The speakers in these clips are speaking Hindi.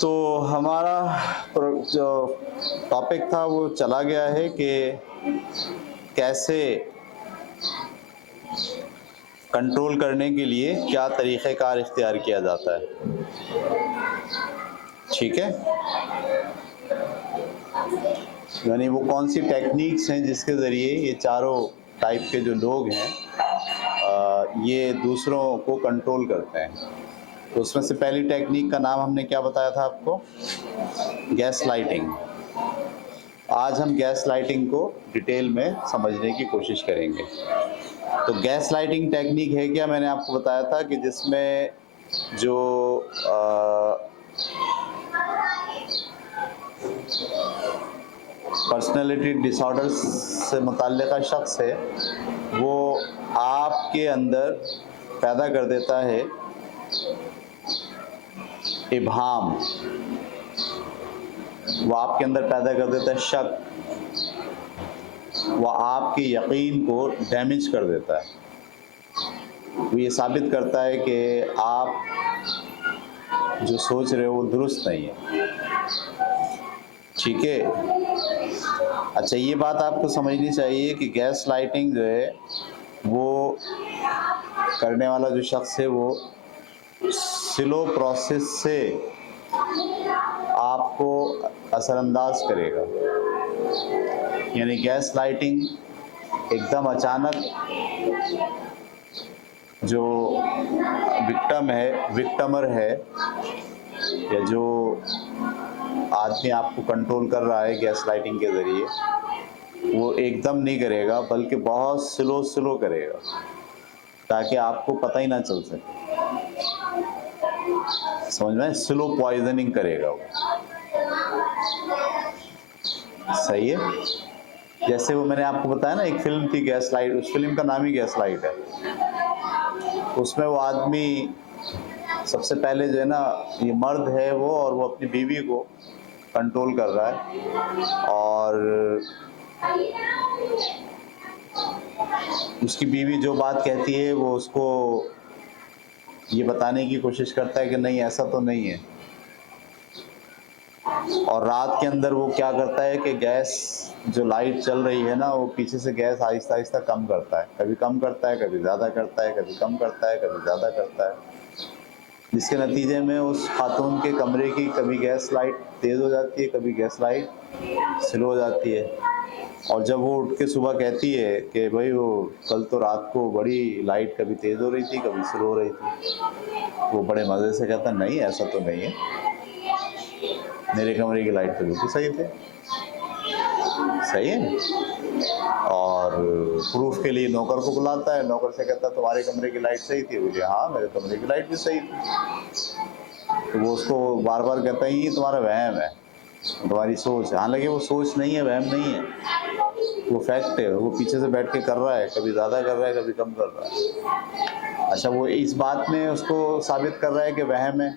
तो हमारा जो टॉपिक था वो चला गया है कि कैसे कंट्रोल करने के लिए क्या तरीक़ेकार इख्तियार किया जाता है। ठीक है, यानी वो कौन सी टेक्निक्स हैं जिसके ज़रिए ये चारों टाइप के जो लोग हैं ये दूसरों को कंट्रोल करते हैं। तो उसमें से पहली टेक्निक का नाम हमने क्या बताया था आपको? Gas lighting. आज हम गैस लाइटिंग को डिटेल में समझने की कोशिश करेंगे। तो गैस लाइटिंग टेक्निक है क्या? मैंने आपको बताया था कि जिसमें जो पर्सनैलिटी डिसऑर्डर्स से मुतल्लिक़ा शख्स है, वो आपके अंदर पैदा कर देता है इब्हाम, वो आपके अंदर पैदा कर देता है शक, वो आपके यकीन को डैमेज कर देता है। वो ये साबित करता है कि आप जो सोच रहे हो वो दुरुस्त नहीं है। ठीक है, अच्छा ये बात आपको समझनी चाहिए कि गैस लाइटिंग जो है वो करने वाला जो शख्स है वो स्लो प्रोसेस से आपको असरअंदाज करेगा। यानी गैस लाइटिंग एकदम अचानक जो विक्टिमर है या जो आदमी आपको कंट्रोल कर रहा है गैस लाइटिंग के ज़रिए, वो एकदम नहीं करेगा बल्कि बहुत स्लो करेगा ताकि आपको पता ही ना चल सके। समझ में? स्लो पॉइजनिंग करेगा वो। सही है। जैसे वो मैंने आपको बताया ना, एक फिल्म थी गैस लाइट, उस फिल्म का नाम ही गैस लाइट है। उसमें वो आदमी सबसे पहले जो है ना, ये मर्द है वो, और वो अपनी बीवी को कंट्रोल कर रहा है और उसकी बीवी जो बात कहती है वो उसको ये बताने की कोशिश करता है कि नहीं ऐसा तो नहीं है। और रात के अंदर वो क्या करता है कि गैस जो लाइट चल रही है ना, वो पीछे से गैस आहिस्ता आहिस्ता कम करता है, कभी कम करता है, कभी ज़्यादा करता है, कभी कम करता है, कभी ज़्यादा करता है, जिसके नतीजे में उस खातून के कमरे की कभी गैस लाइट तेज़ हो जाती है, कभी गैस लाइट स्लो हो जाती है। और जब वो उठ के सुबह कहती है कि भाई वो कल तो रात को बड़ी लाइट कभी तेज़ हो रही थी, कभी स्लो हो रही थी, वो बड़े मज़े से कहता नहीं ऐसा तो नहीं है, मेरे कमरे की लाइट तो बिल्कुल सही थे। सही है। और प्रूफ के लिए नौकर को बुलाता है, नौकर से कहता तुम्हारे कमरे की लाइट सही थी? बोले हाँ मेरे कमरे की लाइट भी सही थी। तो वो उसको बार बार कहता है ये तुम्हारा वहम है, तुम्हारी सोच है। हालांकि वो सोच नहीं है, वहम नहीं है, वो फैक्ट है। वो पीछे से बैठ के कर रहा है, कभी ज़्यादा कर रहा है, कभी कम कर रहा है। अच्छा, वो इस बात में उसको साबित कर रहा है कि वहम है।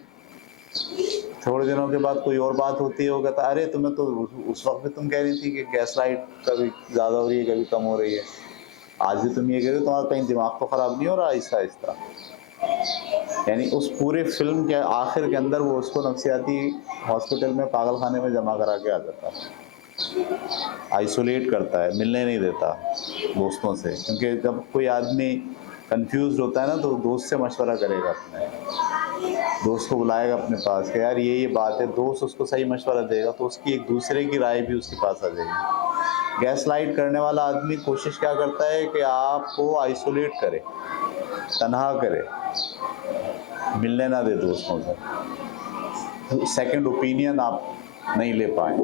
थोड़े दिनों के बाद कोई और बात होती है, वो कहता अरे तुम्हें तो उस वक्त भी तुम कह रही थी कि गैस लाइट कभी ज़्यादा हो रही है, कभी कम हो रही है, आज भी तुम ये कह रहे हो, तुम्हारा कहीं दिमाग तो ख़राब नहीं हो रहा आहिस्ता आहिस्ता। यानी उस पूरे फिल्म के आखिर के अंदर वो उसको नफ्सियाती हॉस्पिटल में, पागल खाने में जमा करा के आ जाता है, आइसोलेट करता है, मिलने नहीं देता दोस्तों से। क्योंकि जब कोई आदमी कंफ्यूज होता है ना, तो दोस्त से मशवरा करेगा, अपने दोस्त को बुलाएगा अपने पास कि यार ये बात है, दोस्त उसको सही मशवरा देगा, तो उसकी एक दूसरे की राय भी उसके पास आ जाएगी। गैस लाइट करने वाला आदमी कोशिश क्या करता है कि आपको आइसोलेट करे, तन्हा करे, मिलने ना दे दोस्तों से, सेकंड ओपिनियन आप नहीं ले पाए,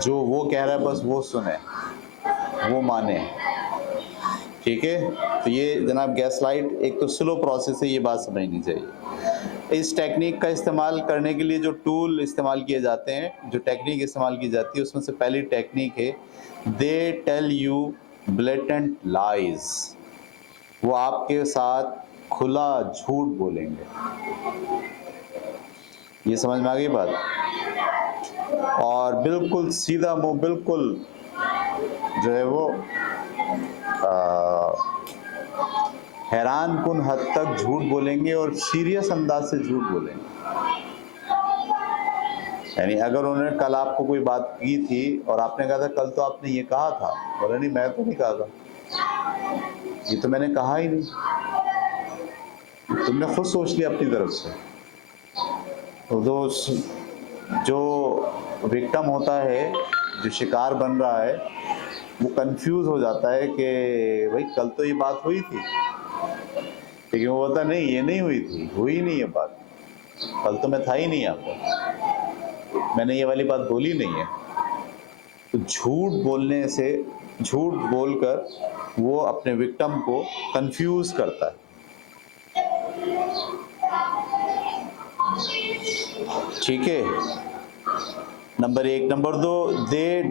जो वो कह रहा है बस वो सुने, वो माने। ठीक है, तो ये जनाब गैस लाइट एक तो स्लो प्रोसेस है, ये बात समझनी चाहिए। इस टेक्निक का इस्तेमाल करने के लिए जो टूल इस्तेमाल किए जाते हैं, जो टेक्निक इस्तेमाल की जाती है, उसमें से पहली टेक्निक है they tell you blatant lies. वो आपके साथ खुला झूठ बोलेंगे। ये समझ में आ गई बात? और बिल्कुल सीधा मुंह, बिल्कुल जो है वो हैरान कुन हद तक झूठ बोलेंगे और सीरियस अंदाज से झूठ बोलेंगे। यानी अगर उन्होंने कल आपको कोई बात की थी और आपने कहा था कल तो आपने ये कहा था, बोला नहीं मैं तो नहीं कहा था, ये तो मैंने कहा ही नहीं, तुमने खुद सोच लिया अपनी तरफ से। तो जो विक्टिम होता है, जो शिकार बन रहा है, वो कंफ्यूज हो जाता है कि भाई कल तो ये बात हुई थी, लेकिन वो बोलता नहीं ये नहीं हुई थी, हुई नहीं ये बात, कल तो मैं था ही नहीं यहाँ पर, मैंने ये वाली बात बोली नहीं है। तो झूठ बोलने से, झूठ बोलकर वो अपने विक्टिम को कंफ्यूज करता है। ठीक है, number 1। Number 2, they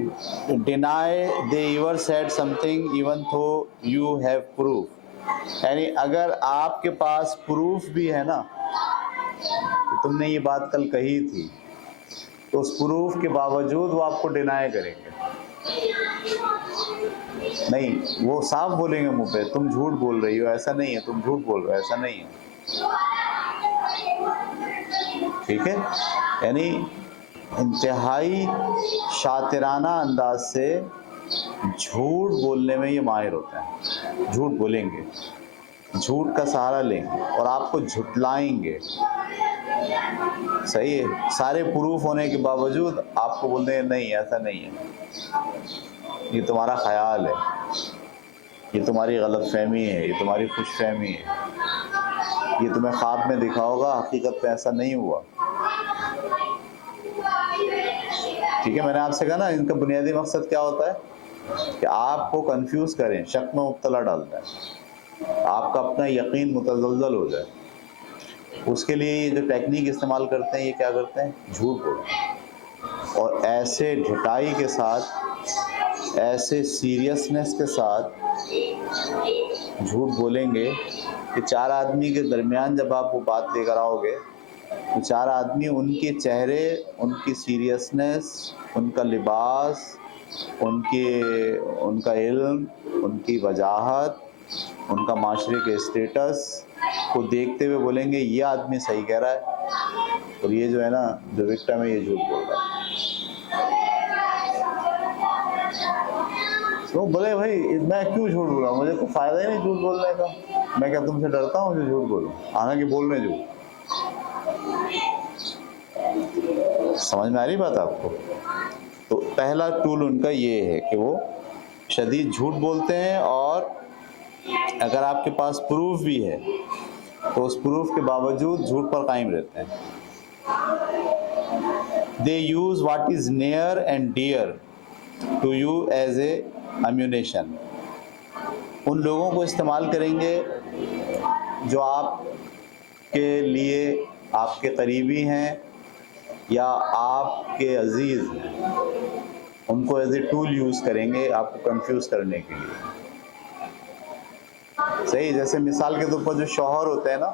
deny they ever said something even थो यू हैव प्रूफ। यानी अगर आपके पास प्रूफ भी है ना कि तुमने ये बात कल कही थी, तो उस प्रूफ के बावजूद वो आपको डिनाई करेंगे। नहीं, वो साफ बोलेंगे मुंह पे तुम झूठ बोल रही हो, ऐसा नहीं है, तुम झूठ बोल रहे हो, ऐसा नहीं है। ठीक है, यानी इंतहाई शातिराना अंदाज से झूठ बोलने में ये माहिर होते हैं। झूठ बोलेंगे, झूठ का सहारा लेंगे और आपको झुटलाएंगे। सही है, सारे प्रूफ होने के बावजूद आपको बोलते हैं नहीं ऐसा नहीं है, ये तुम्हारा ख्याल है, ये तुम्हारी गलतफहमी है, ये तुम्हारी खुशफहमी है, ये तुम्हें ख्वाब में दिखा होगा, हकीकत में ऐसा नहीं हुआ। ठीक है, मैंने आपसे कहा ना इनका बुनियादी मकसद क्या होता है कि आपको कंफ्यूज करें, शक में मुब्तला डालता है, आपका अपना यकीन मुतज़लज़ल हो जाए। उसके लिए ये जो टेक्निक इस्तेमाल करते हैं, ये क्या करते हैं, झूठ बोलते हैं और ऐसे ढिठाई के साथ, ऐसे सीरियसनेस के साथ झूठ बोलेंगे कि 4 आदमी के दरमियान जब आप वो बात लेकर आओगे तो 4 आदमी उनके चेहरे, उनकी सीरियसनेस, उनका लिबास, उनका इल्म, उनकी वजाहत, उनका माशरे के स्टेटस को देखते हुए बोलेंगे ये आदमी सही कह रहा है और ये जो है ना, जो विक्टिम है, ये झूठ बोल रहा है। तो बोले भाई मैं क्यों झूठ बोल रहा हूँ, मुझे कोई फ़ायदा ही नहीं झूठ बोलने का, मैं क्या तुमसे डरता हूँ जो झूठ बोलूँ, हालांकि बोल रहे झूठ। समझ में आ रही बात आपको? तो पहला टूल उनका ये है कि वो शदीद झूठ बोलते हैं और अगर आपके पास प्रूफ भी है तो उस प्रूफ के बावजूद झूठ पर कायम रहते हैं। They use what is near and dear to you as a ammunition. उन लोगों को इस्तेमाल करेंगे जो आपके लिए आपके करीबी हैं या आपके अजीज़ हैं, उनको एज ए टूल यूज़ करेंगे आपको कंफ्यूज करने के लिए। सही, जैसे मिसाल के तौर पर जो शौहर होते हैं ना,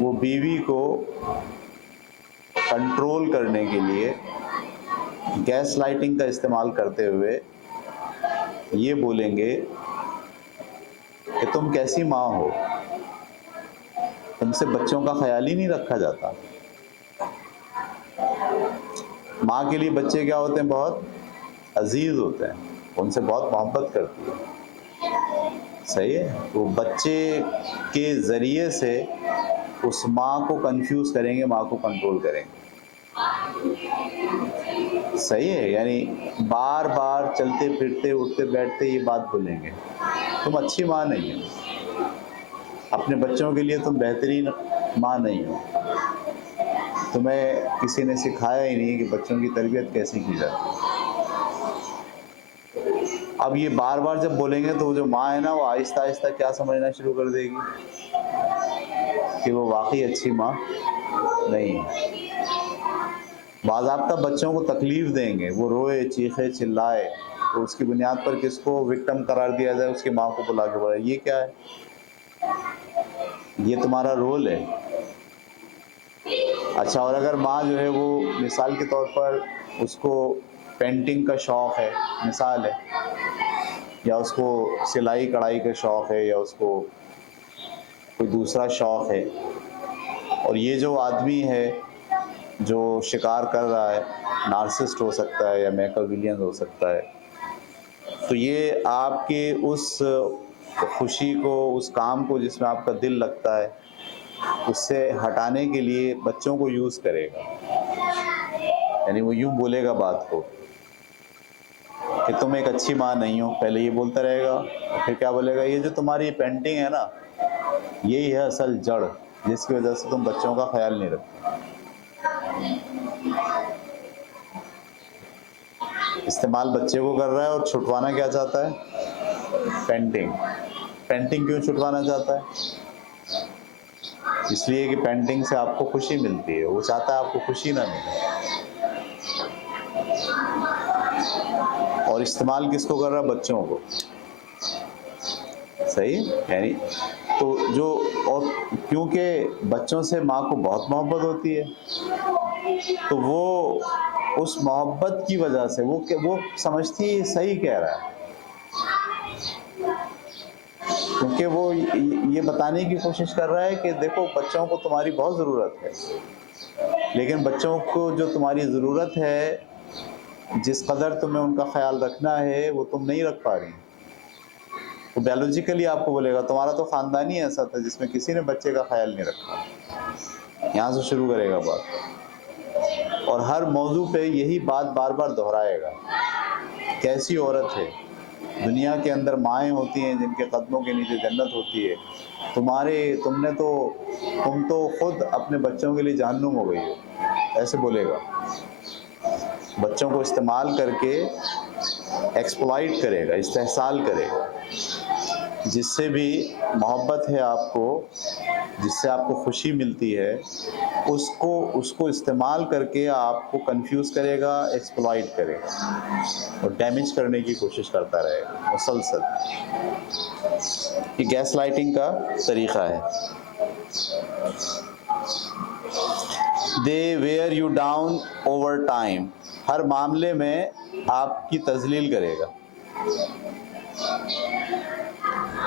वो बीवी को कंट्रोल करने के लिए गैस लाइटिंग का इस्तेमाल करते हुए ये बोलेंगे कि तुम कैसी माँ हो, तुमसे बच्चों का ख्याल ही नहीं रखा जाता। माँ के लिए बच्चे क्या होते हैं, बहुत अजीज होते हैं, उनसे बहुत मोहब्बत करती है। सही है, तो बच्चे के ज़रिए से उस माँ को कंफ्यूज करेंगे, माँ को कंट्रोल करेंगे। सही है, यानी बार बार चलते फिरते उठते बैठते ये बात बोलेंगे, तुम अच्छी माँ नहीं हो, अपने बच्चों के लिए तुम बेहतरीन माँ नहीं हो, तुम्हें किसी ने सिखाया ही नहीं कि बच्चों की तरबियत कैसे की जाती। अब ये बार बार जब बोलेंगे तो वो जो माँ है ना, वो आहिस्ता आहिस्ता क्या समझना शुरू कर देगी कि वो वाकई अच्छी माँ नहीं है। बाज़ाब्ता बच्चों को तकलीफ़ देंगे, वो रोए चीखे चिल्लाए, तो उसकी बुनियाद पर किसको विक्टिम करार दिया जाए, उसकी माँ को बुला के बोला ये क्या है, ये तुम्हारा रोल है। अच्छा, और अगर माँ जो है वो मिसाल के तौर पर उसको पेंटिंग का शौक़ है, मिसाल है, या उसको सिलाई कढ़ाई का शौक़ है, या उसको कोई दूसरा शौक़ है, और ये जो आदमी है जो शिकार कर रहा है, नार्सिसिस्ट हो सकता है या मैकियावेलियन हो सकता है। तो ये आपके उस खुशी को, उस काम को जिसमें आपका दिल लगता है, उससे हटाने के लिए बच्चों को यूज़ करेगा। यानी वो यूँ बोलेगा बात को कि तुम एक अच्छी माँ नहीं हो, पहले ये बोलता रहेगा। फिर क्या बोलेगा, ये जो तुम्हारी पेंटिंग है ना, यही है असल जड़ जिसकी वजह से तुम बच्चों का ख्याल नहीं रखते। इस्तेमाल बच्चे को कर रहा है और छुटवाना क्या चाहता है, पेंटिंग। पेंटिंग क्यों छुटवाना चाहता है, इसलिए कि पेंटिंग से आपको खुशी मिलती है, वो चाहता है आपको खुशी ना मिले। और इस्तेमाल किसको कर रहा है, बच्चों को। सही, यानी तो जो, और क्योंकि बच्चों से माँ को बहुत मोहब्बत होती है, तो वो उस मोहब्बत की वजह से वो समझती है सही कह रहा है, क्योंकि वो ये बताने की कोशिश कर रहा है कि देखो बच्चों को तुम्हारी बहुत ज़रूरत है, लेकिन बच्चों को जो तुम्हारी ज़रूरत है, जिस कदर तुम्हें उनका ख्याल रखना है, वो तुम नहीं रख पा रही। तो बायोलॉजिकली आपको बोलेगा तुम्हारा तो ख़ानदान ही ऐसा था जिसमें किसी ने बच्चे का ख्याल नहीं रखा। यहाँ से शुरू करेगा बात, और हर मौजू पे यही बात बार बार दोहराएगा। कैसी औरत है, दुनिया के अंदर माएँ होती हैं जिनके कदमों के नीचे जन्नत होती है, तुम तो खुद अपने बच्चों के लिए जहन्नुम हो गई हो, ऐसे बोलेगा। बच्चों को इस्तेमाल करके एक्सप्लॉइट करेगा, इस्तेहसाल करेगा। जिससे भी मोहब्बत है आपको, जिससे आपको खुशी मिलती है, उसको इस्तेमाल करके आपको कंफ्यूज करेगा, एक्सप्लॉइट करेगा और डैमेज करने की कोशिश करता रहेगा मुसलसल। ये गैस लाइटिंग का तरीका है। They wear you down over time, हर मामले में आपकी तजलील करेगा।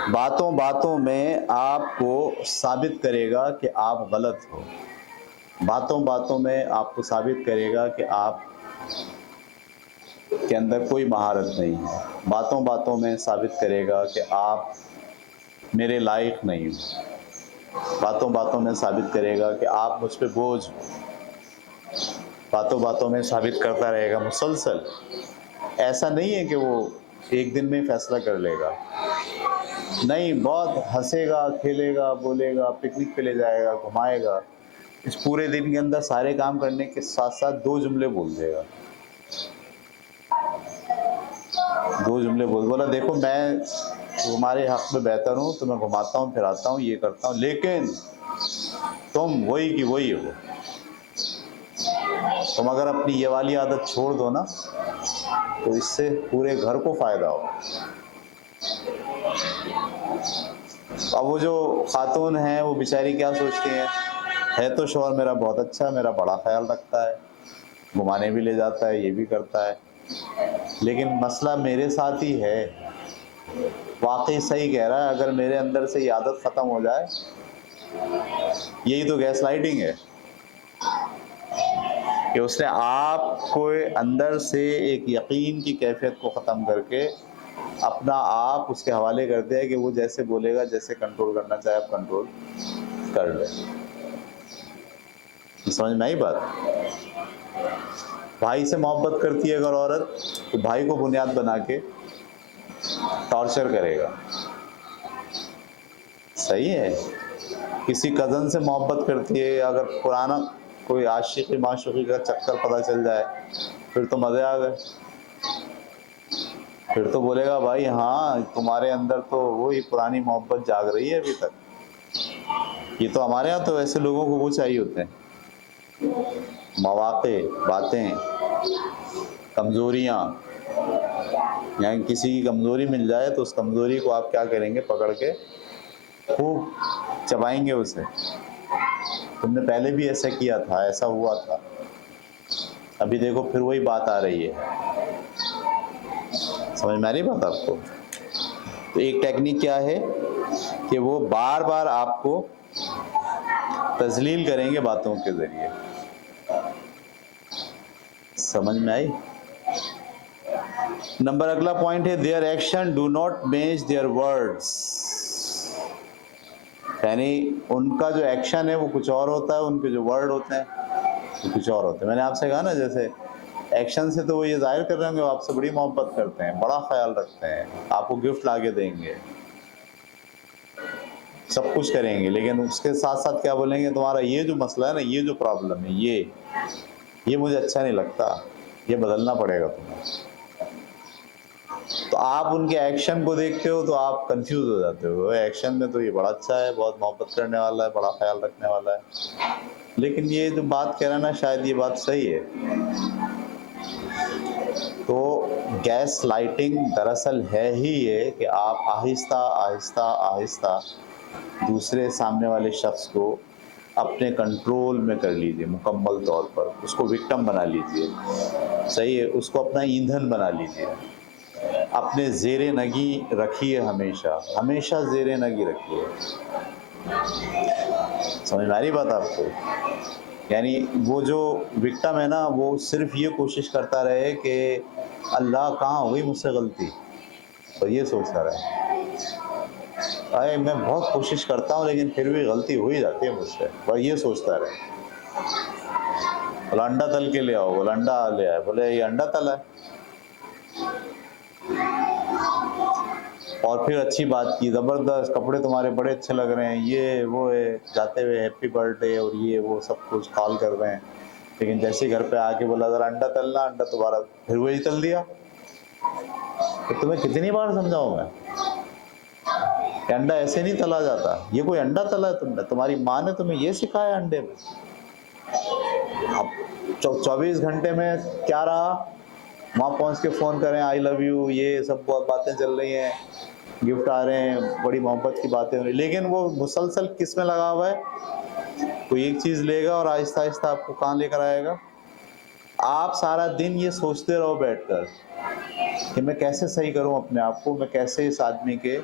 बातों बातों में आपको साबित करेगा कि आप गलत हो। बातों बातों में आपको साबित करेगा कि आप के अंदर कोई महारत नहीं है। बातों बातों में साबित करेगा कि आप मेरे लायक नहीं हो। बातों बातों में साबित करेगा कि आप मुझ पे बोझ हो। बातों बातों में साबित करता रहेगा मुसलसल। ऐसा नहीं है कि वो एक दिन में फैसला कर लेगा, नहीं, बहुत हंसेगा, खेलेगा, बोलेगा, पिकनिक पे ले जाएगा, घुमाएगा। इस पूरे दिन के अंदर सारे काम करने के साथ साथ 2 जुमले बोल देगा। 2 जुमले बोला, देखो मैं तुम्हारे हक में बेहतर हूँ, तुम्हें घुमाता हूँ, फिराता हूँ, ये करता हूँ, लेकिन तुम वही की वही हो। तुम अगर अपनी ये वाली आदत छोड़ दो ना, तो इससे पूरे घर को फायदा हो। अब वो जो खातून हैं, वो बेचारी क्या सोचती हैं, है तो शौहर मेरा बहुत अच्छा, मेरा बड़ा ख्याल रखता है, घुमाने भी ले जाता है, ये भी करता है, लेकिन मसला मेरे साथ ही है। वाकई सही कह रहा है, अगर मेरे अंदर से ये आदत ख़त्म हो जाए, यही तो गैस लाइटिंग है कि उसने आपको अंदर से एक यकीन की कैफियत को ख़त्म करके अपना आप उसके हवाले कर दिया कि वो जैसे बोलेगा, जैसे कंट्रोल करना चाहे आप कंट्रोल कर ले। समझ में आई बात? भाई से मोहब्बत करती है अगर औरत, तो भाई को बुनियाद बना के टॉर्चर करेगा। सही है। किसी कज़न से मोहब्बत करती है, अगर पुराना कोई आशिकी माशूकी का चक्कर पता चल जाए, फिर तो मज़े आ गए। फिर तो बोलेगा भाई हाँ, तुम्हारे अंदर तो वही पुरानी मोहब्बत जाग रही है अभी तक। ये तो हमारे यहाँ तो ऐसे लोगों को वो चाहिए होते हैं, मौक़े, बातें, कमज़ोरियाँ। यानी किसी की कमज़ोरी मिल जाए तो उस कमज़ोरी को आप क्या करेंगे, पकड़ के खूब चबाएंगे उसे। तुमने पहले भी ऐसा किया था, ऐसा हुआ था, अभी देखो फिर वही बात आ रही है। समझ में आ रही बात आपको? तो एक टेक्निक क्या है कि वो बार बार आपको तजलील करेंगे बातों के ज़रिए। समझ में आई? नंबर अगला पॉइंट है their action do not match their words, यानी उनका जो एक्शन है वो कुछ और होता है, उनके जो वर्ड होते हैं वो कुछ और होते हैं। मैंने आपसे कहा ना, जैसे एक्शन से तो वो ये जाहिर कर रहे होंगे वो आपसे बड़ी मोहब्बत करते हैं, बड़ा ख्याल रखते हैं, आपको गिफ्ट लाके देंगे, सब कुछ करेंगे, लेकिन उसके साथ साथ क्या बोलेंगे, तुम्हारा ये जो मसला है ना, ये जो प्रॉब्लम है, ये मुझे अच्छा नहीं लगता, ये बदलना पड़ेगा तुम्हें। तो आप उनके एक्शन को देखते हो तो आप कंफ्यूज हो जाते हो, एक्शन में तो ये बड़ा अच्छा है, बहुत मोहब्बत करने वाला है, बड़ा ख्याल रखने वाला है, लेकिन ये जो बात कह रहा है ना, शायद ये बात सही है। तो गैस लाइटिंग दरअसल है ही ये कि आप आहिस्ता आहिस्ता आहिस्ता दूसरे सामने वाले शख्स को अपने कंट्रोल में कर लीजिए, मुकम्मल तौर पर उसको विक्टिम बना लीजिए, सही है, उसको अपना ईंधन बना लीजिए, अपने ज़ेरे नगी रखिए, हमेशा हमेशा ज़ेरे नगी रखिए। समझ में आ रही बात आपको? यानी वो जो विक्टिम है ना, वो सिर्फ ये कोशिश करता रहे कि अल्लाह कहाँ हो गई मुझसे गलती, तो ये सोचता रहे, अरे मैं बहुत कोशिश करता हूँ लेकिन फिर भी गलती हो ही जाती है मुझसे, वह ये सोचता रहे। बोला अंडा तल के ले आओ, बोला अंडा ले आए, बोले ये अंडा तला है, और फिर अच्छी बात की, ज़बरदस्त कपड़े तुम्हारे बड़े अच्छे लग रहे हैं, ये वो है, जाते हुए हैप्पी बर्थडे और ये वो सब कुछ कॉल कर रहे हैं, लेकिन जैसे घर पे आके बोला ज़रा अंडा तलना, अंडा दोबारा फिर वही तल दिया। तो तुम्हें कितनी बार समझाऊं मैं कि अंडा ऐसे नहीं तला जाता, ये कोई अंडा तला है तुमने, तुम्हारी माँ ने तुम्हें ये सिखाया अंडे में। अब 24 घंटे में क्या रहा, वहाँ पहुँच के फ़ोन करें आई लव यू, ये सब बहुत बातें चल रही हैं, गिफ्ट आ रहे हैं, बड़ी मोहब्बत की बातें हो रही, लेकिन वो मुसलसल किस में लगा हुआ है, कोई एक चीज़ लेगा और आहिस्ता आहिस्ता आपको कहाँ लेकर आएगा। आप सारा दिन ये सोचते रहो बैठकर कि मैं कैसे सही करूं अपने आप को, मैं कैसे इस आदमी के,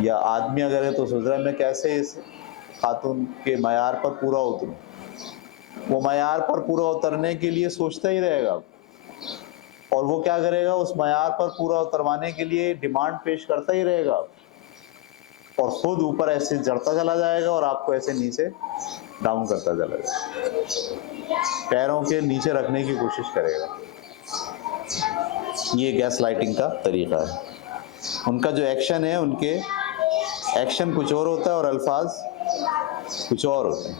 या आदमी अगर है तो सोच रहा है मैं कैसे इस खातून के मयार पर पूरा उतरूं, वो मयार पर पूरा उतरने के लिए सोचता ही रहेगा, और वो क्या करेगा, उस मयार पर पूरा उतरवाने के लिए डिमांड पेश करता ही रहेगा, और खुद ऊपर ऐसे चढ़ता चला जाएगा और आपको ऐसे नीचे डाउन करता चला जाएगा, पैरों के नीचे रखने की कोशिश करेगा। ये गैस लाइटिंग का तरीका है। उनका जो एक्शन है, उनके एक्शन कुछ और होता है और अल्फाज कुछ और होते हैं,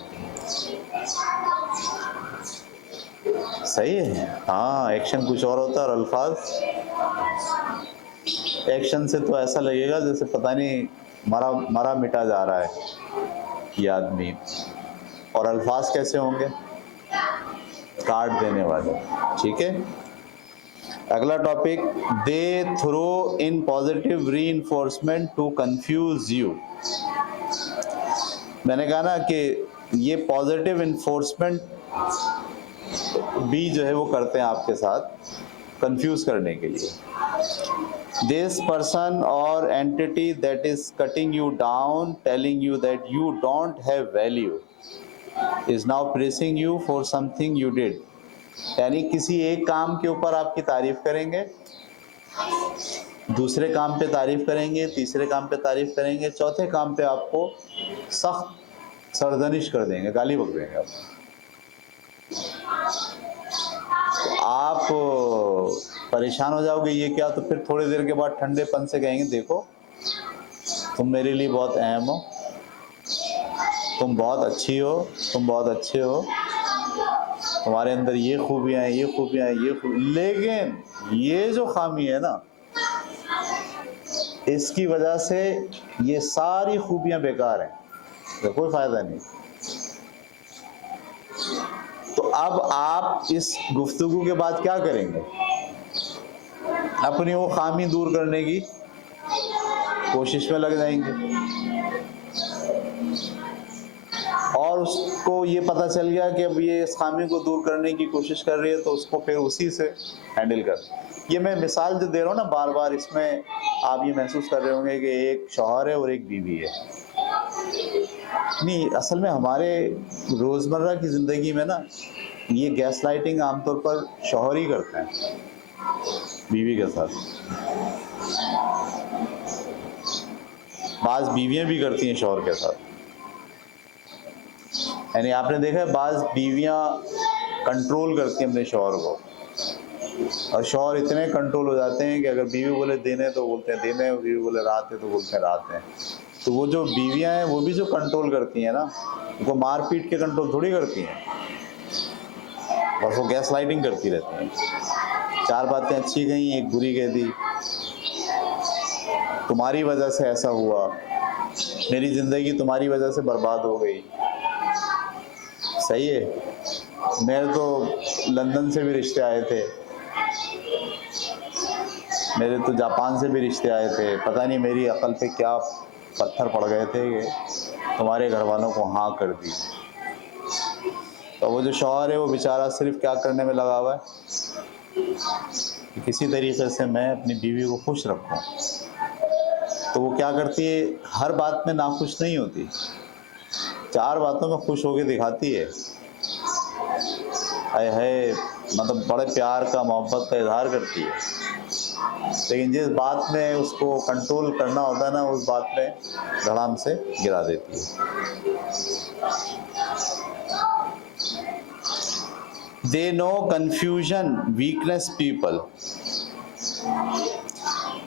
सही है? हाँ, एक्शन कुछ और होता है और अल्फाज, एक्शन से तो ऐसा लगेगा जैसे पता नहीं मरा मरा मिटा जा रहा है ये आदमी, और अल्फाज कैसे होंगे, काट देने वाले। ठीक है, अगला topic, they throw in positive reinforcement to confuse you. मैंने कहा ना कि ये पॉजिटिव इन्फोर्समेंट भी जो है वो करते हैं आपके साथ कंफ्यूज करने के लिए। दिस पर्सन और entity that is cutting you down, telling you that you don't have value, is now pressing you for something you did. यानी किसी एक काम के ऊपर आपकी तारीफ करेंगे, दूसरे काम पे तारीफ करेंगे, तीसरे काम पे तारीफ करेंगे, चौथे काम पे आपको सख्त सरजनिश कर देंगे, गाली बक देंगे आप परेशान हो जाओगे, ये क्या, तो फिर थोड़ी देर के बाद ठंडेपन से कहेंगे देखो तुम मेरे लिए बहुत अहम हो, तुम बहुत अच्छी हो, तुम बहुत अच्छे हो, तुम्हारे अंदर ये खूबियाँ हैं, ये खूबियाँ हैं, ये खूबियाँ, लेकिन ये जो खामी है ना, इसकी वजह से ये सारी खूबियाँ बेकार हैं, तो कोई फ़ायदा नहीं। तो अब आप इस गुफ्तगू के बाद क्या करेंगे, अपनी वो खामी दूर करने की कोशिश में लग जाएंगे, और उसको ये पता चल गया कि अब ये इस खामी को दूर करने की कोशिश कर रही है, तो उसको फिर उसी से हैंडल कर। ये मैं मिसाल जो दे रहा हूँ ना बार बार, इसमें आप ये महसूस कर रहे होंगे कि एक शौहर है और एक बीवी है, नहीं, असल में हमारे रोज़मर्रा की ज़िंदगी में ना ये गैस लाइटिंग आमतौर पर शौहर ही करते हैं बीवी के साथ। बाज़ बीवियाँ भी करती हैं शौहर के साथ। यानी आपने देखा है बाज़ बीवियाँ कंट्रोल करती हैं अपने शौहर को, और शौहर इतने कंट्रोल हो जाते हैं कि अगर बीवी बोले दिन है तो बोलते हैं दिन है, बीवी बोले रात है तो बोलते हैं रात है। तो वो जो बीवियाँ हैं वो भी जो कंट्रोल करती हैं ना, उनको मार पीट के कंट्रोल थोड़ी करती हैं, बस वो गैस लाइटिंग करती रहती हैं। चार बातें अच्छी कहीं, एक बुरी कह दी, तुम्हारी वजह से ऐसा हुआ, मेरी ज़िंदगी तुम्हारी वजह से बर्बाद हो गई। सही है। मेरे तो लंदन से भी रिश्ते आए थे, मेरे तो जापान से भी रिश्ते आए थे, पता नहीं मेरी अकल पे क्या पत्थर पड़ गए थे कि तुम्हारे घर वालों को हाँ कर दी। तो वो जो शौहर है वो बेचारा सिर्फ क्या करने में लगा हुआ है कि किसी तरीके से मैं अपनी बीवी को खुश रखूं। तो वो क्या करती है, हर बात में नाखुश नहीं होती, चार बातों में खुश होकर दिखाती है। है मतलब बड़े प्यार का, मोहब्बत का इजहार करती है, लेकिन जिस बात में उसको कंट्रोल करना होता है ना, उस बात में धड़ाम से गिरा देती है। They know confusion weakness people.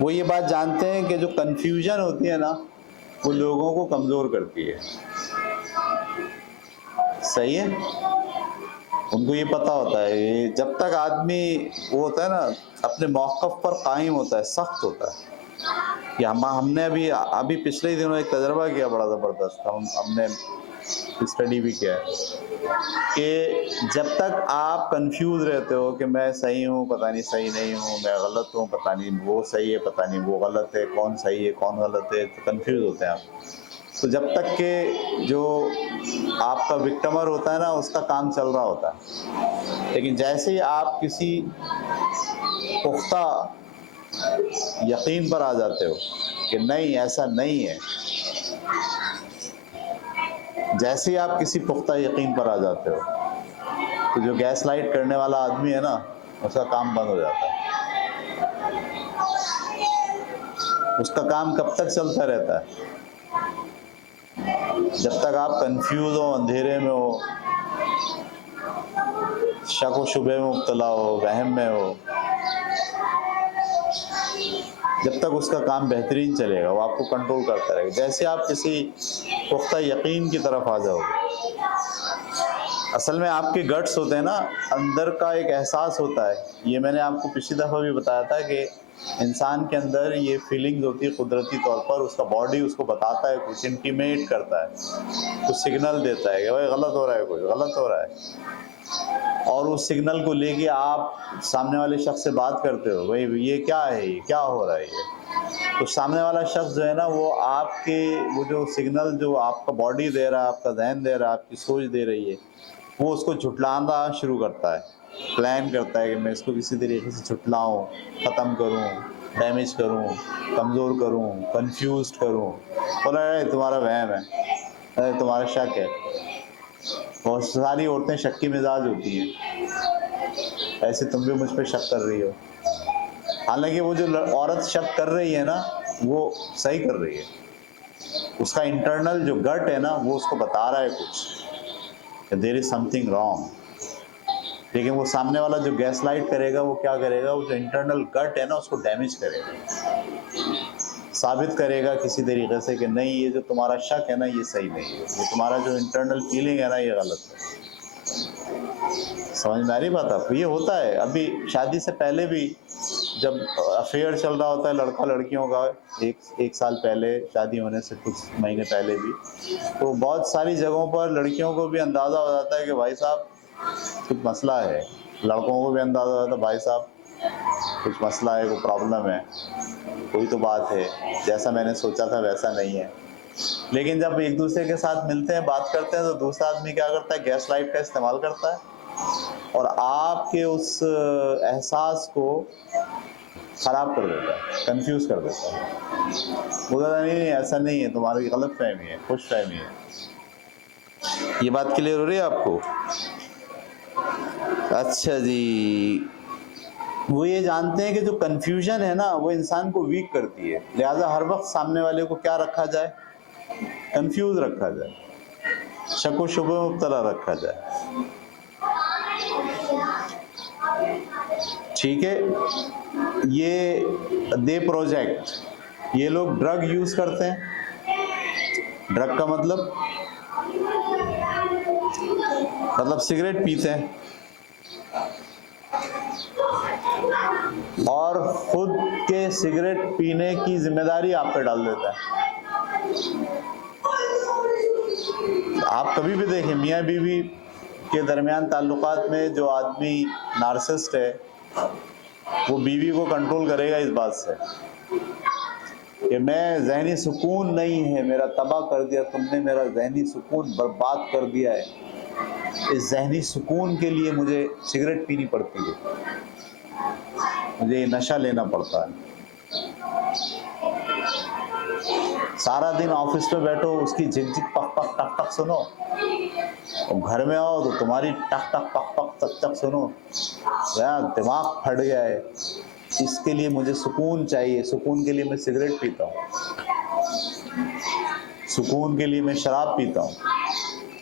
वो ये बात जानते हैं कि जो कन्फ्यूजन होती है ना वो लोगों को कमज़ोर करती है। सही है। उनको ये पता होता है, ये जब तक आदमी वो होता है ना अपने मौक़िफ़ पर कायम होता है, सख्त होता है। कि हमने अभी पिछले ही दिनों एक तजर्बा किया बड़ा ज़बरदस्त, हमने स्टडी भी किया है कि जब तक आप कंफ्यूज रहते हो कि मैं सही हूँ पता नहीं सही नहीं हूँ, मैं गलत हूँ पता नहीं वो सही है पता नहीं वो गलत है, कौन सही है कौन गलत है, तो कंफ्यूज होते हैं आप। तो जब तक के जो आपका विक्टिमर होता है ना उसका काम चल रहा होता है, लेकिन जैसे ही आप किसी पुख्ता यकीन पर आ जाते हो कि नहीं ऐसा नहीं है, जैसे ही आप किसी पुख्ता यकीन पर आ जाते हो तो जो गैस लाइट करने वाला आदमी है ना उसका काम बंद हो जाता है। उसका काम कब तक चलता रहता है? जब तक आप कंफ्यूज हो, अंधेरे में हो, शक व शुबे में मुब्तला हो, वहम में हो, जब तक उसका काम बेहतरीन चलेगा, वो आपको कंट्रोल करता रहेगा। जैसे आप किसी पुख्ता यकीन की तरफ आ जाओगे, असल में आपके गट्स होते हैं ना, अंदर का एक एहसास होता है। ये मैंने आपको पिछली दफ़ा भी बताया था कि इंसान के अंदर ये फीलिंग्स होती है कुदरती तौर पर, उसका बॉडी उसको बताता है, कुछ इंटीमेट करता है, कुछ सिग्नल देता है कि भाई गलत हो रहा है, कुछ गलत हो रहा है। और उस सिग्नल को लेके आप सामने वाले शख्स से बात करते हो, भाई ये क्या है, ये क्या हो रहा है ये। तो सामने वाला शख्स जो है ना वो आपके वो जो सिग्नल जो आपका बॉडी दे रहा है, आपका जहन दे रहा है, आपकी सोच दे रही है, वो उसको झुटलाना शुरू करता है, प्लान करता है कि मैं इसको किसी तरीके से झुटलाऊँ, ख़त्म करूँ, डैमेज करूँ, कमज़ोर करूँ, कंफ्यूज करूँ। बोला अरे तुम्हारा वहम है, अरे तुम्हारा शक है। बहुत सारी औरतें शक की मिजाज होती हैं, ऐसे तुम भी मुझ पर शक कर रही हो। हालांकि वो जो औरत शक कर रही है ना वो सही कर रही है, उसका इंटरनल जो गट है ना वो उसको बता रहा है कुछ, देयर इज समथिंग रॉन्ग। लेकिन वो सामने वाला जो गैस लाइट करेगा वो क्या करेगा, वो जो इंटरनल गट है ना उसको डैमेज करेगा, साबित करेगा किसी तरीके से कि नहीं ये जो तुम्हारा शक है ना ये सही नहीं है, ये तुम्हारा जो इंटरनल फीलिंग है ना ये गलत है। समझ में आ रही बात आपको? ये होता है अभी शादी से पहले भी, जब अफेयर चल रहा होता है लड़का लड़कियों का, एक साल पहले शादी होने से कुछ महीने पहले भी, तो बहुत सारी जगहों पर लड़कियों को भी अंदाज़ा हो जाता है कि भाई साहब कुछ मसला है, लड़कों को भी अंदाज़ा हो जाता है भाई साहब कुछ मसला है, कोई प्रॉब्लम है, कोई तो बात है, जैसा मैंने सोचा था वैसा नहीं है। लेकिन जब एक दूसरे के साथ मिलते हैं, बात करते हैं, तो दूसरा आदमी क्या करता है, गैस लाइट का इस्तेमाल करता है और आपके उस एहसास को ख़राब कर देता है, कंफ्यूज कर देता है। बोलता नहीं नहीं ऐसा नहीं है, तुम्हारी गलत फहमी है, खुश फहमी है। ये बात क्लियर हो रही है आपको? अच्छा जी, वो ये जानते हैं कि जो कंफ्यूजन है ना वो इंसान को वीक करती है, लिहाजा हर वक्त सामने वाले को क्या रखा जाए, कंफ्यूज रखा जाए, शक व शुबे में मुब्तला रखा जाए। ठीक है, ये दे प्रोजेक्ट, ये लोग ड्रग यूज करते हैं। ड्रग का मतलब सिगरेट पीते हैं और खुद के सिगरेट पीने की जिम्मेदारी आप पे डाल देता है। आप कभी भी देखें मियाँ बीवी के दरमियान ताल्लुकात में जो आदमी नार्सिसिस्ट है वो बीवी को कंट्रोल करेगा इस बात से कि मैं ज़हनी सुकून नहीं है, मेरा तबाह कर दिया तुमने, मेरा ज़हनी सुकून बर्बाद कर दिया है, इस ज़हनी सुकून के लिए मुझे सिगरेट पीनी पड़ती है, मुझे नशा लेना पड़ता है। सारा दिन ऑफिस में बैठो उसकी झिक झिक पक पक टक टक सुनो, और घर में आओ तो तुम्हारी टक टक पक पक टक टक सुनो, यार दिमाग फट गया है, इसके लिए मुझे सुकून चाहिए, सुकून के लिए मैं सिगरेट पीता हूँ, सुकून के लिए मैं शराब पीता हूँ।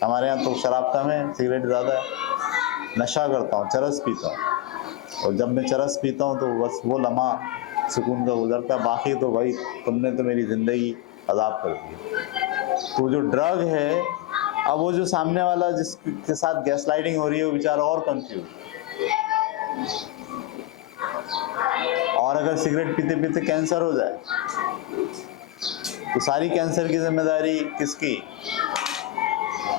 हमारे यहाँ तो शराब कम है, सिगरेट ज़्यादा है। नशा करता हूँ, चरस पीता हूँ, और जब मैं चरस पीता हूँ तो बस वो लम्हा सुकून का गुजरता है, बाकी तो भाई तुमने तो मेरी ज़िंदगी अज़ाब कर दी। तो जो ड्रग है, अब वो जो सामने वाला जिसके साथ गैसलाइटिंग हो रही है वो बेचारा और कंफ्यूज, और अगर सिगरेट पीते पीते कैंसर हो जाए तो सारी कैंसर की जिम्मेदारी किसकी?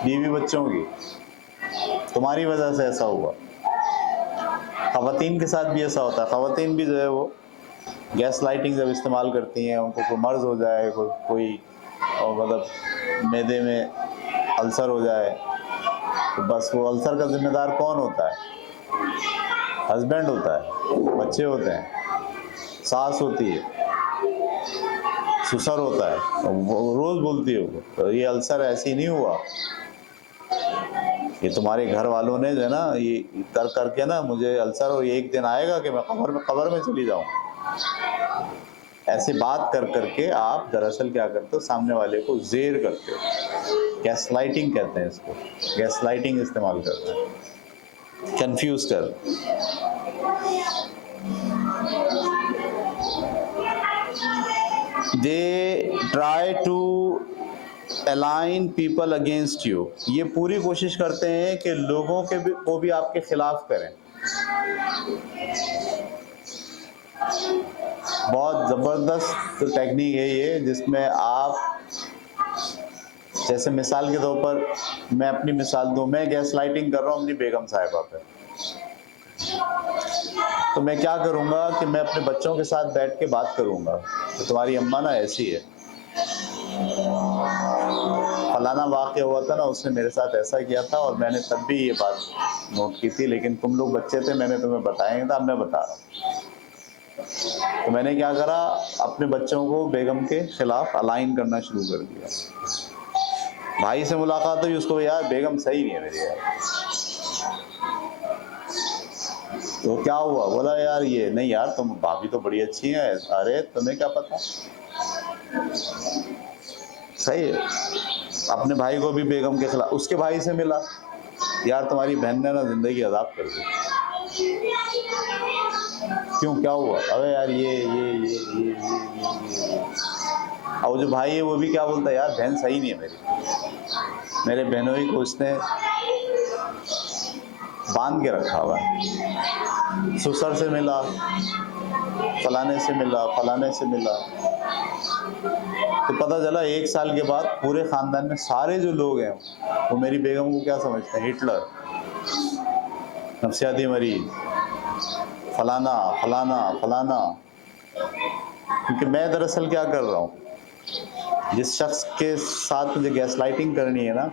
बीवी बच्चों की। तुम्हारी वजह से ऐसा हुआ। ख़वातीन के साथ भी ऐसा होता है, ख़वातीन भी जो है वो गैस लाइटिंग जब इस्तेमाल करती हैं, उनको कोई मर्ज़ हो जाए, कोई मतलब मैदे में अल्सर हो जाए, तो बस वो अल्सर का जिम्मेदार कौन होता है? हस्बैंड होता है, बच्चे होते हैं, सास होती है, ससुर होता है, वो रोज़ बोलती है वो तो ये अल्सर ऐसे ही नहीं हुआ, ये तुम्हारे घर वालों ने जो है ना ये कर करके ना मुझे अल्सर, और एक दिन आएगा कि मैं कब्र में चली जाऊँ। ऐसे बात कर करके आप दरअसल क्या करते हो, सामने वाले को ज़ेर करते हो। गैसलाइटिंग कहते हैं इसको, गैसलाइटिंग इस्तेमाल करते हैं, कंफ्यूज कर। They try to align people against you, ये पूरी कोशिश करते हैं कि लोगों को भी आपके खिलाफ करें। बहुत ज़बरदस्त टेक्निक है ये, जिसमें आप जैसे मिसाल के तौर पर मैं अपनी मिसाल दूं, मैं गैसलाइटिंग कर रहा हूँ अपनी बेगम साहिबा पे, तो मैं क्या करूँगा कि मैं अपने बच्चों के साथ बैठ के बात करूँगा, तो तुम्हारी अम्मा ना ऐसी है, फलाना वाक़या हुआ था ना, उसने मेरे साथ ऐसा किया था और मैंने तब भी ये बात नोट की थी, लेकिन तुम लोग बच्चे थे, मैंने तुम्हें बताया नहीं था, अब मैं बता रहा हूँ। तो मैंने क्या करा, अपने बच्चों को बेगम के खिलाफ अलाइन करना शुरू कर दिया। भाई से मुलाकात हुई, उसको यार बेगम सही नहीं है मेरी यार, तो क्या हुआ, बोला यार ये नहीं यार, तुम भाभी तो बड़ी अच्छी है। अरे तुम्हें क्या पता, सही है। अपने भाई को भी बेगम के खिलाफ, उसके भाई से मिला, यार तुम्हारी बहन ने ना जिंदगी अजाब कर दी। क्यों, क्या हुआ? अबे यार ये और जो भाई है वो भी क्या बोलता है, यार बहन सही नहीं है मेरे बहनों को उसने बांध के रखा हुआ है। ससुर से मिला, फलाने से मिला, फलाने से मिला, तो पता चला 1 साल के बाद पूरे ख़ानदान में सारे जो लोग हैं वो मेरी बेगम को क्या समझते हैं, हिटलर, नफसियाती मरीज, फलाना फलाना फलाना। क्योंकि मैं दरअसल क्या कर रहा हूँ, जिस शख्स के साथ मुझे गैसलाइटिंग करनी है ना,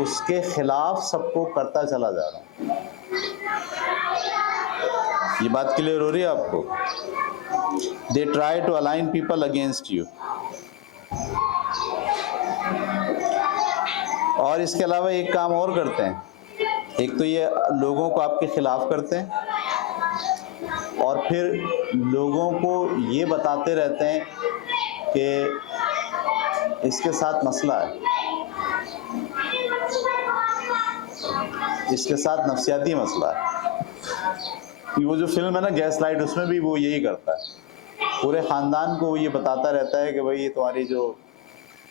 उसके खिलाफ सबको करता चला जा रहा हूँ। ये बात क्लियर हो रही है आपको? They try to align people against you. और इसके अलावा एक काम और करते हैं, एक तो ये लोगों को आपके खिलाफ करते हैं और फिर लोगों को ये बताते रहते हैं कि इसके साथ मसला है, इसके साथ नफ्सियाती मसला है। वो जो फिल्म है ना गैस लाइट, उसमें भी वो यही करता है, पूरे ख़ानदान को ये बताता रहता है कि भाई ये तुम्हारी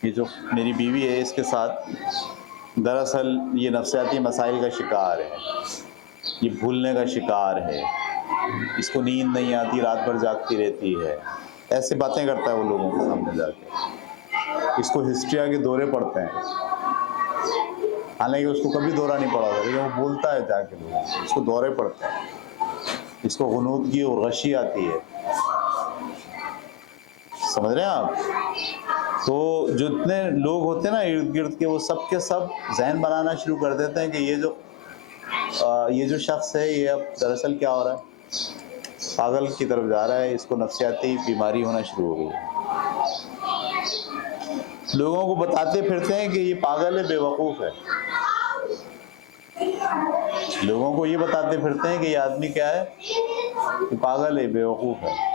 ये जो मेरी बीवी है इसके साथ दरअसल ये नफ्सियाती मसाइल का शिकार है, ये भूलने का शिकार है, इसको नींद नहीं आती, रात भर जागती रहती है, ऐसे बातें करता है वो लोगों के सामने जाके। इसको हिस्ट्रिया के दौरे पड़ते हैं, हालांकि उसको कभी दौरा नहीं पड़ा था, लेकिन वो बोलता है जाके लोगों को, इसको दौरे पड़ते हैं, इसको गुनूद की और गशी आती है। समझ रहे हैं आप? तो जितने लोग होते हैं ना इर्द गिर्द के, वो सब के सब जहन बनाना शुरू कर देते हैं कि ये जो शख्स है ये अब दरअसल क्या हो रहा है, पागल की तरफ जा रहा है, इसको नफ्सियाती बीमारी होना शुरू हो गई है। लोगों को बताते फिरते हैं कि ये पागल है, बेवकूफ़ है। लोगों को ये बताते फिरते हैं कि ये आदमी क्या है, कि पागल है, बेवकूफ़ है।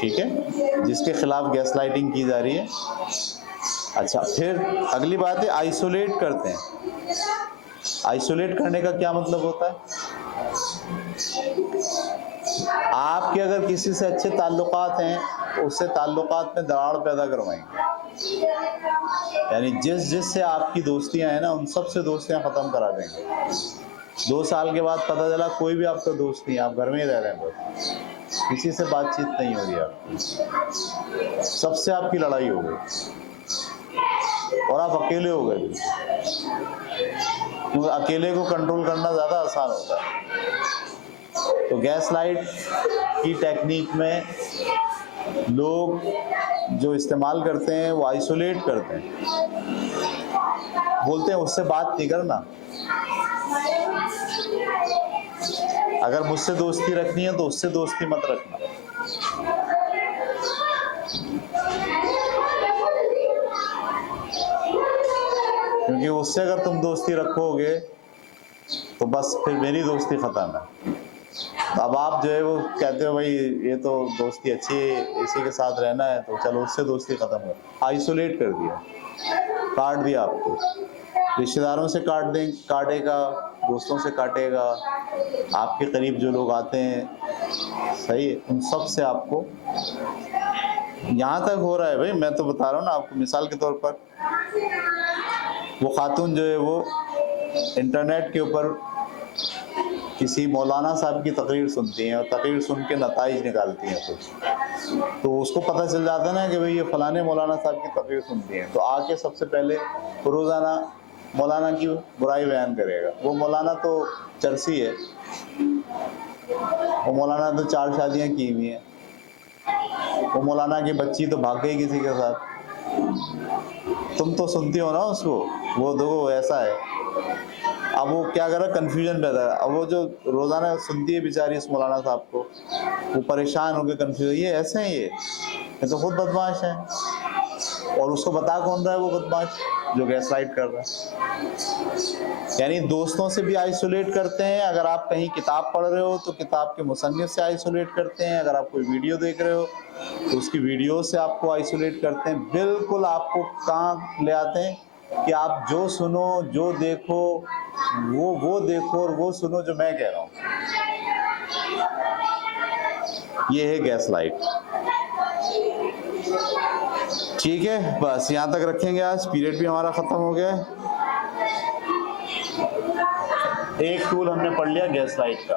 ठीक है, जिसके खिलाफ गैस लाइटिंग की जा रही है। अच्छा, फिर अगली बात है आइसोलेट करते हैं। आइसोलेट करने का क्या मतलब होता है? आपके अगर किसी से अच्छे ताल्लुकात हैं तो उससे ताल्लुकात में दरार पैदा करवाएंगे, यानी जिससे आपकी दोस्तियां हैं ना उन सब से दोस्तियां ख़त्म करा देंगे। 2 साल के बाद पता चला कोई भी आपका दोस्त नहीं, आप घर में ही रह रहे हैं, बस किसी से बातचीत नहीं हो रही आपकी, सबसे आपकी लड़ाई हो गई और आप अकेले हो गए, क्योंकि अकेले को कंट्रोल करना ज़्यादा आसान होता है। तो गैस लाइट की टेक्निक में लोग जो इस्तेमाल करते हैं वो आइसोलेट करते हैं, बोलते हैं उससे बात नहीं करना, अगर मुझसे दोस्ती रखनी है तो उससे दोस्ती मत रखना। क्योंकि उससे अगर तुम दोस्ती रखोगे तो बस फिर मेरी दोस्ती ख़त्म है। अब आप जो है वो कहते हो भाई ये तो दोस्ती अच्छी है, इसी के साथ रहना है, तो चलो उससे दोस्ती ख़त्म कर, आइसोलेट कर दिया, काट दिया आपको। रिश्तेदारों से काटेगा, दोस्तों से काटेगा, आपके करीब जो लोग आते हैं, सही है, उन सब से आपको, यहाँ तक हो रहा है भाई, मैं तो बता रहा हूँ ना आपको, मिसाल के तौर पर वो खातून जो है वो इंटरनेट के ऊपर किसी मौलाना साहब की तकरीर सुनती हैं और तकरीर सुन के नताइज निकालती हैं कुछ, तो उसको पता चल जाता है ना कि भाई ये फलाने मौलाना साहब की तकरीर सुनती हैं, तो आके सबसे पहले रोज़ाना मौलाना की बुराई बयान करेगा। वो मौलाना तो चरसी है, वो मौलाना तो 4 शादियाँ की हुई हैं, वो मौलाना की बच्ची तो भाग गई किसी के साथ, तुम तो सुनती हो ना उसको, वो देखो ऐसा है। अब वो क्या कर रहा है, कन्फ्यूजन पैदा है। अब वो जो रोज़ाना सुनती है बेचारी इस मौलाना साहब को, वो परेशान हो गए, कन्फ्यूज, ये ऐसे हैं, ये तो खुद बदमाश हैं, और उसको बता कौन रहा है वो बदमाश जो गैस लाइट कर रहा है। यानी दोस्तों से भी आइसोलेट करते हैं, अगर आप कहीं किताब पढ़ रहे हो तो किताब के मुसन्निफ से आइसोलेट करते हैं, अगर आप कोई वीडियो देख रहे हो तो उसकी वीडियो से आपको आइसोलेट करते हैं। बिल्कुल आपको कहाँ ले आते हैं कि आप जो सुनो, जो देखो, वो देखो और वो सुनो जो मैं कह रहा हूँ। ये है गैस लाइट। ठीक है, बस यहाँ तक रखेंगे, आज पीरियड भी हमारा ख़त्म हो गया है। एक टूल हमने पढ़ लिया गैस लाइट का।